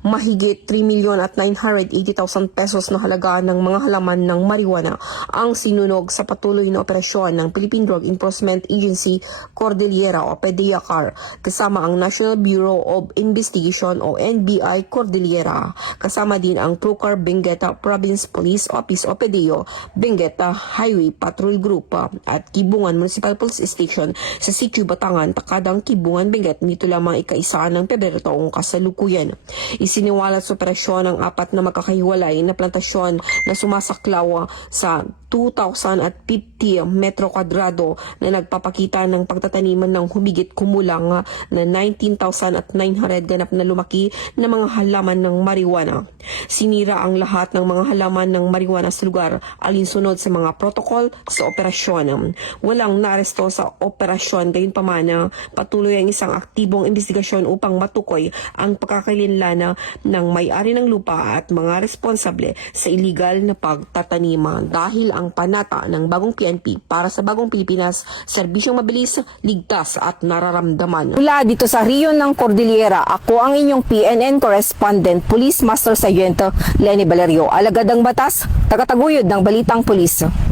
Mahigit 3,980,000 pesos na halaga ng mga halaman ng marijuana ang sinunog sa patuloy na operasyon ng Philippine Drug Enforcement Agency Cordillera o PDEACAR kasama ang National Bureau of Investigation o NBI Cordillera, kasama din ang Procar Bengueta Province Police Office o PDEO, Bengueta Highway Patrol Group at Kibungan Municipal Police Station sa Sitio Batangan, Takadang Kibungan, Benguet nito lamang ika-1 ng Pebrero taong kasalukuyan. Isiniwalat sa operasyon ang 4 na magkakahiwalay na plantasyon na sumasaklaw sa 2,050 metro kwadrado na nagpapakita ng pagtataniman ng humigit kumulang na 19,900 ganap na lumaki na mga halaman ng marijuana. Sinira ang lahat ng mga halaman ng marijuana sa lugar alinsunod sa mga protokol sa operasyon. Walang naresto sa operasyon, gayunpaman patuloy ang isang aktibong investigasyon upang matukoy ang pagkakalinlana ng may-ari ng lupa at mga responsable sa illegal na pagtataniman. Dahil ang panata ng bagong PNP para sa bagong Pilipinas, serbisyong mabilis, ligtas at nararamdaman. Mula dito sa Riyon ng Cordillera, ako ang inyong PNN correspondent, Police Master Sargento Lenny Valerio, alagad ng batas, tagataguyod ng Balitang Pulis.